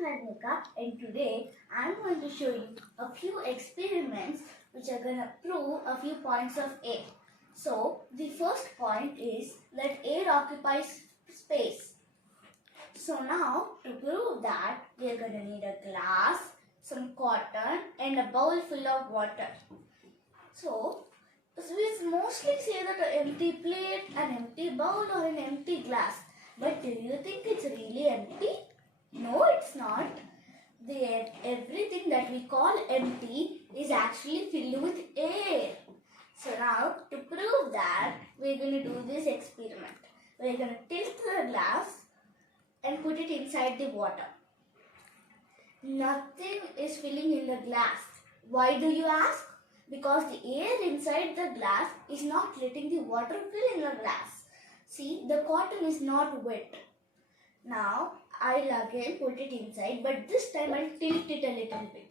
Harnika, and today I'm going to show you a few experiments which are going to prove a few points of air. So the first point is that air occupies space. So now to prove that we are going to need a glass, some cotton and a bowl full of water. So we mostly say that an empty plate, an empty bowl or an empty glass. But do you think it's really empty? No, it's not. Everything that we call empty is actually filled with air. So now to prove that, we're going to do this experiment. We're going to tilt the glass and put it inside the water. Nothing is filling in the glass. Why do you ask? Because the air inside the glass is not letting the water fill in the glass. See, the cotton is not wet. Now, I'll again put it inside, but this time I'll tilt it a little bit.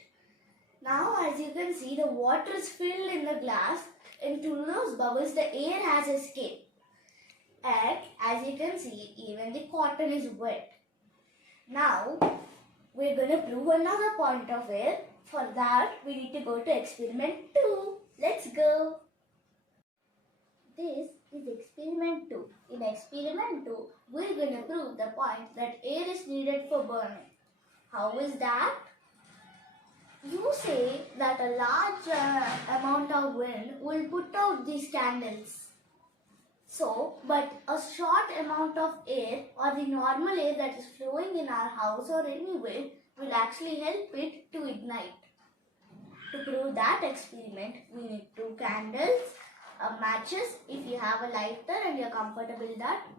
Now, as you can see, the water is filled in the glass, and through those bubbles, the air has escaped. And as you can see, even the cotton is wet. Now, we're going to prove another point of air. For that, we need to go to experiment 2. Let's go. This is experiment 2. In experiment 2, we're going to prove the point that air is needed for burning. How is that? You say that a large amount of wind will put out these candles. So, but a short amount of air or the normal air that is flowing in our house or anywhere will actually help it to ignite. To prove that experiment, we need 2 candles, matches if you have a lighter and you're comfortable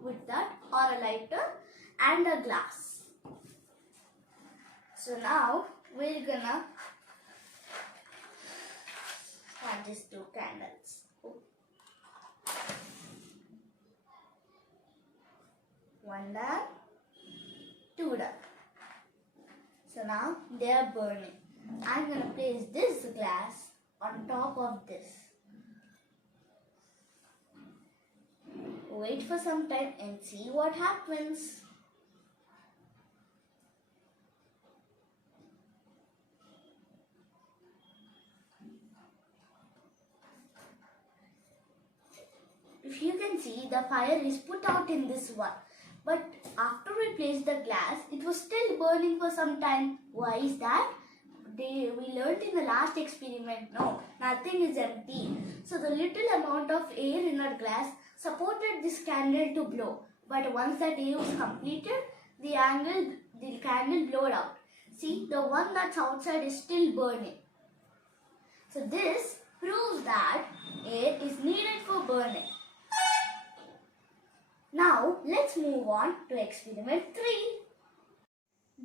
with that, or a lighter and a glass. So now we're gonna have these 2 candles. One done, 2 done. So now they are burning. I'm going to place this glass on top of this. Wait for some time and see what happens. If you can see, the fire is put out in this one. But after we placed the glass, it was still burning for some time. Why is that? We learned in the last experiment, no, nothing is empty. So the little amount of air in our glass supported this candle to blow. But once that air was completed, the candle blowed out. See, the one that's outside is still burning. So this proves that air is needed for burning. Now let's move on to experiment 3.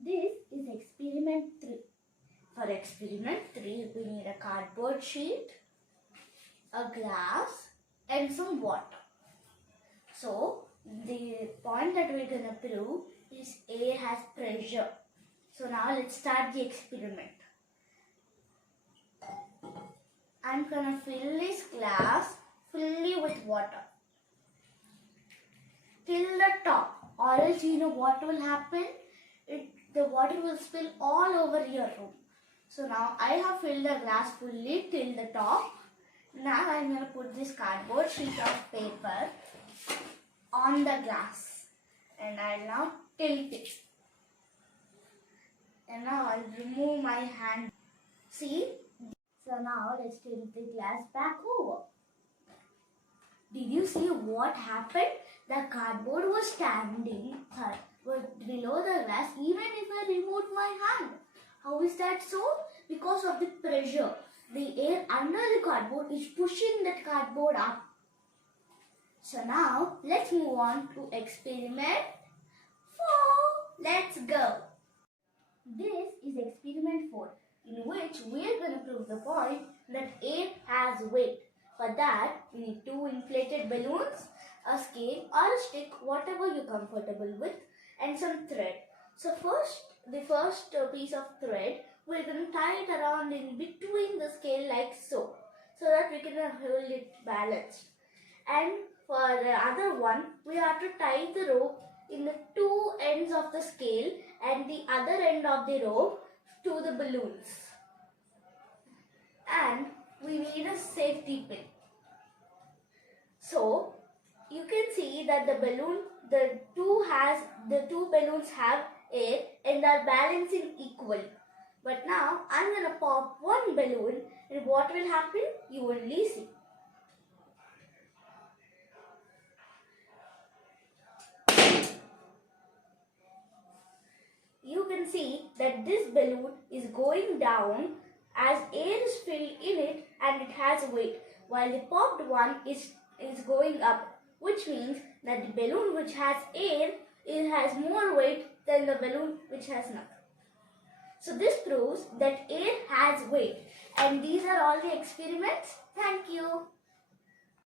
This is experiment 3. For experiment 3, we need a cardboard sheet, a glass and some water. So, the point that we're going to prove is air has pressure. So, now let's start the experiment. I'm going to fill this glass fully with water till the top, or else you know what will happen? The water will spill all over your room. So now I have filled the glass fully till the top. Now I am going to put this cardboard sheet of paper on the glass. And I will now tilt it. And now I will remove my hand. See? So now let's tilt the glass back over. Did you see what happened? The cardboard was standing below the glass even if I removed my hand. How is that so? Because of the pressure. The air under the cardboard is pushing that cardboard up. So now, let's move on to experiment 4. Let's go. This is experiment 4, in which we are going to prove the point that air has weight. For that, we need 2 inflated balloons, a scale or a stick, whatever you're comfortable with, and some thread. So the first piece of thread, we're going to tie it around in between the scale like so that we can hold it balanced. And for the other one, we have to tie the rope in the two ends of the scale and the other end of the rope to the balloons. And we need a safety pin. So you can see that the two balloons have air and are balancing equally. But now I'm going to pop one balloon, and what will happen? You only see. You can see that this balloon is going down as air is filled in it and it has weight, while the popped one is going up, which means that the balloon which has air, it has more weight than the balloon which has nothing. So this proves that air has weight. And these are all the experiments. Thank you.